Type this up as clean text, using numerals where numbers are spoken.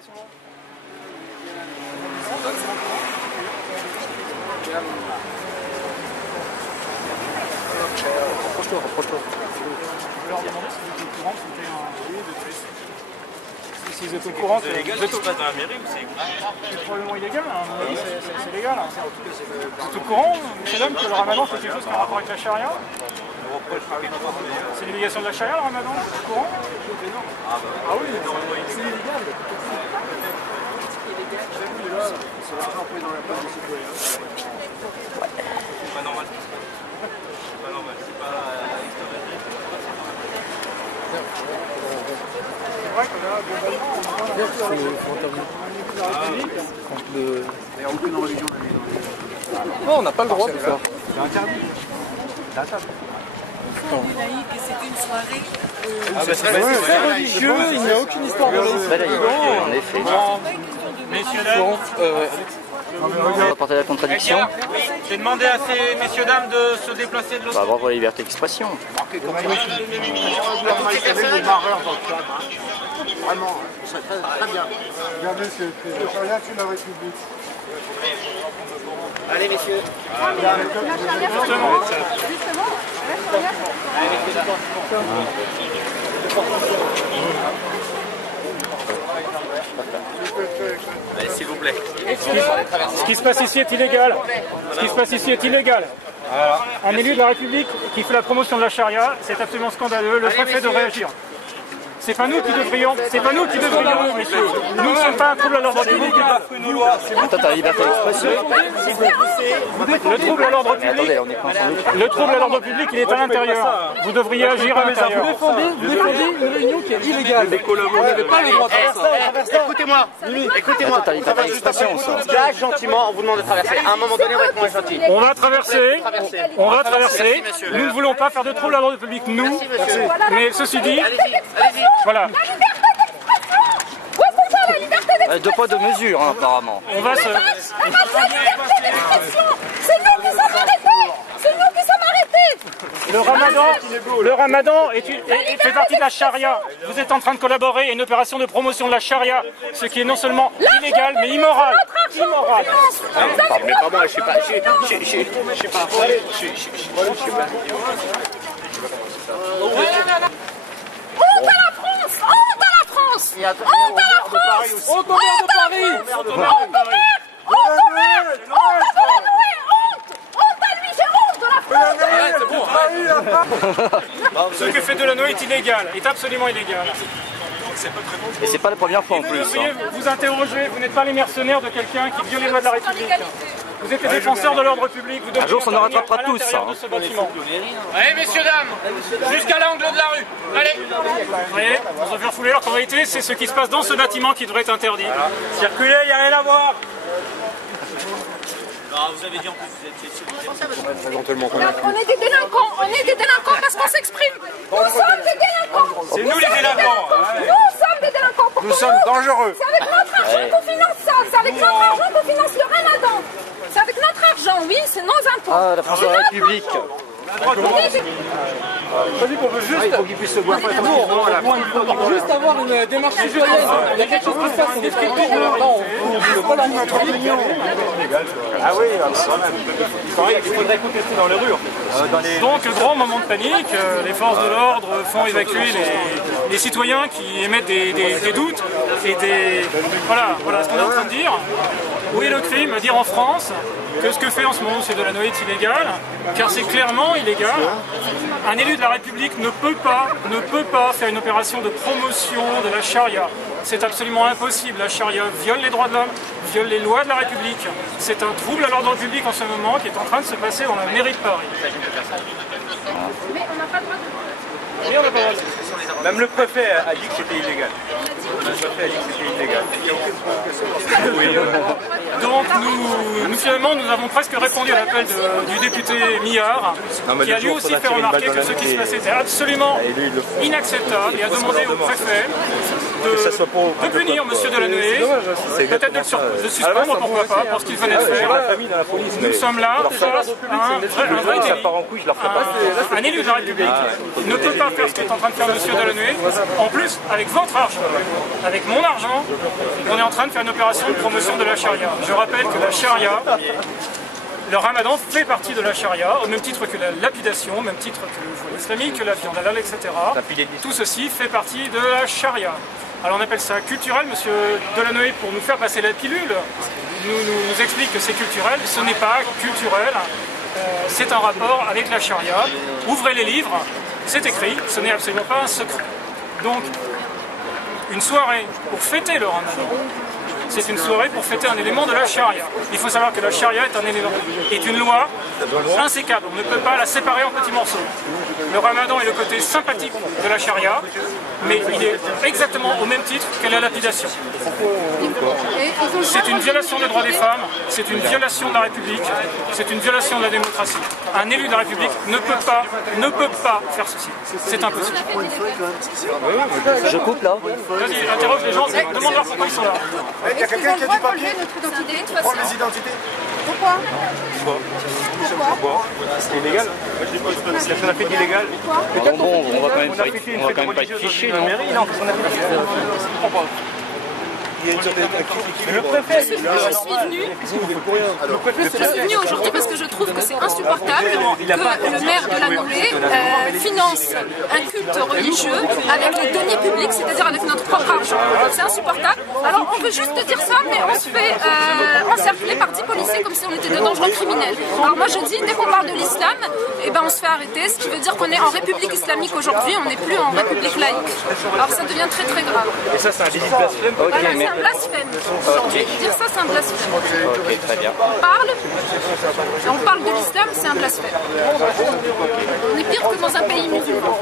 ils sont là. Rapproche-toi. Je vais leur demander s'ils étaient au courant que c'était un lieu de fête. S'ils étaient au courant, c'est légal, ça se passe dans la mairie ou c'est probablement illégal, hein. C'est légal. Hein. Vous êtes au courant, monsieur dame, que le ramadan c'est quelque chose qui a un rapport avec la charia? C'est l'obligation de la charia le ramadan? Vous êtes au courant? Ah oui, c'est illégal. C'est la remplie dans la place des citoyens. C'est pas normal. C'est pas normal, c'est pas C'est vrai que là, globalement, il n'y a aucune religion non, on n'a pas le droit de faire. c'est interdit. C'est interdit. C'était une soirée. C'est religieux, il n'y a aucune histoire de religion. En effet. Messieurs, dames, On va apporter la contradiction. j'ai demandé à ces messieurs, dames de se déplacer de On l'autre va avoir la liberté d'expression. Vous savez, les marreurs dans le cadre. Vraiment, ce serait très bien. Regardez, c'est rien que la République. Allez, messieurs. s'il vous plaît. Ce qui se passe ici est illégal. Ce qui se passe ici est illégal. Un élu de la République qui fait la promotion de la charia, c'est absolument scandaleux. Le préfet de réagir. C'est pas nous qui devrions, messieurs. Nous ne sommes pas un trouble à l'ordre public. Toi, t'as la liberté d'expression. Le trouble à l'ordre public, Attendez, on est pas ensemble. le trouble à l'ordre public, il est à l'intérieur. Vous devriez agir à l'intérieur. Vous défendez une réunion qui est illégale. Vous n'avez pas le droit de faire ça. Écoutez-moi. Écoutez-moi. Toi, t'as la liberté d'expression, ça. Là, gentiment, on vous demande de traverser. À un moment donné, on va être moins gentil. On va traverser. Nous ne voulons pas faire de trouble à l'ordre public, nous. Mais ceci dit, Allez-y. voilà. Deux poids, deux mesures, hein, apparemment. On va se... C'est nous qui sommes arrêtés. C'est nous qui sommes arrêtés. Le ramadan fait partie de la charia. Vous êtes en train de collaborer à une opération de promotion de la charia, ce qui est non seulement illégal, mais immoral. Immoral. Mais pas moi, je sais pas. Honte à la France. Honte à la France. Honte à la France. Honte au maire de Paris. Honte au maire. Honte au maire. Honte à Delanoë. Honte à lui. J'ai honte de la France. Ce que fait Delanoë est illégal, est absolument illégal. Et c'est pas la première fois en Vous plus. devriez vous interroger, vous n'êtes pas les mercenaires de quelqu'un qui viole les lois de la République. Vous êtes les défenseurs de l'ordre public, vous devriez Un jour, ça nous intervenir rattrapera à tous, l'intérieur ça, de ce bâtiment. Allez, messieurs, dames, jusqu'à l'angle de la rue. Allez. Vous voyez, vous avez refoulé alors qu'en réalité, c'est ce qui se passe dans ce bâtiment qui devrait être interdit. Circulez, il n'y a rien à voir. Non, vous avez dit en plus, vous êtes On est des délinquants. On est des délinquants parce qu'on s'exprime. Nous sommes des délinquants. C'est nous les délinquants. Nous sommes des délinquants. Nous sommes dangereux. C'est avec notre argent qu'on finance ça. C'est avec notre argent qu'on finance le ramadan. C'est avec notre argent, oui, c'est nos impôts. Ah, la France de la République. Vas-y, on veut juste. Il faut qu'il puisse se boire. Juste avoir une démarche citoyenne. Il y a quelque chose qui se passe, c'est des scriptures. Là, on ne peut pas la montrer. Ah oui, il faudrait contester dans les rues. Donc, grand moment de panique, les forces de l'ordre font évacuer les citoyens qui émettent des doutes et des... Voilà ce qu'on est en train de dire. Où est le crime? Dire en France que ce que fait en ce moment M. Delanoë est illégal, car c'est clairement illégal. Un élu de la République ne peut pas faire une opération de promotion de la charia. C'est absolument impossible. La charia viole les droits de l'homme, viole les lois de la République. C'est un trouble à l'ordre public en ce moment qui est en train de se passer dans la mairie de Paris. Mais on n'a pas le droit de... Et on n'a pas le droit de... Même le préfet a dit que c'était illégal. Le préfet a dit que c'était illégal. Donc nous finalement nous avons presque répondu à l'appel du député Millard, qui a lui aussi fait remarquer que ce qui se passait était absolument inacceptable et a demandé au préfet de punir M. Delanoë, peut-être de le suspendre, pourquoi pas, pour ce qu'il venait de faire. Nous sommes là face à un vrai délit. Un élu de la République ne peut pas faire ce qu'est en train de faire M. Delanoë. En plus, avec votre argent, avec mon argent, on est en train de faire une opération de promotion de la charia. Je rappelle que la charia, le ramadan fait partie de la charia, au même titre que la lapidation, au même titre que le voile islamique, que la viande halal, etc. Tout ceci fait partie de la charia. Alors on appelle ça culturel. Monsieur Delanoë, pour nous faire passer la pilule, nous explique que c'est culturel. Ce n'est pas culturel, c'est un rapport avec la charia. Ouvrez les livres, c'est écrit, ce n'est absolument pas un secret. Donc, une soirée pour fêter le ramadan, c'est une soirée pour fêter un élément de la charia. Il faut savoir que la charia est une loi insécable. On ne peut pas la séparer en petits morceaux. Le ramadan est le côté sympathique de la charia, mais il est exactement au même titre que la lapidation. C'est une violation des droits des femmes, c'est une violation de la République, c'est une violation de la démocratie. Un élu de la République ne peut pas faire ceci. C'est impossible. Je coupe là. Vas-y, interroge les gens, demande-leur pourquoi ils sont là. Il y a quelqu'un qui a du papier. Prends les identités. Pourquoi? C'est illégal. C'est ce qu'on a fait d'illégal. Bon, on va quand même pas être fiché, non? Le préfet, Je suis venue aujourd'hui parce que je trouve que c'est insupportable que le maire de la Nolé finance un culte religieux avec les deniers publics, c'est-à-dire avec notre propre argent. C'est insupportable. Alors on veut juste dire ça, mais on se fait encercler par 10 policiers comme si on était de dangereux criminels. Alors moi je dis, dès qu'on parle de l'islam, eh ben on se fait arrêter, ce qui veut dire qu'on est en République islamique aujourd'hui, on n'est plus en République laïque. Alors ça devient très très grave. et ça c'est un délit de blasphème. Voilà, c'est un blasphème. Dire ça, c'est un blasphème. Ok, très bien. On parle de l'islam, c'est un blasphème. On est pire que dans un pays musulman.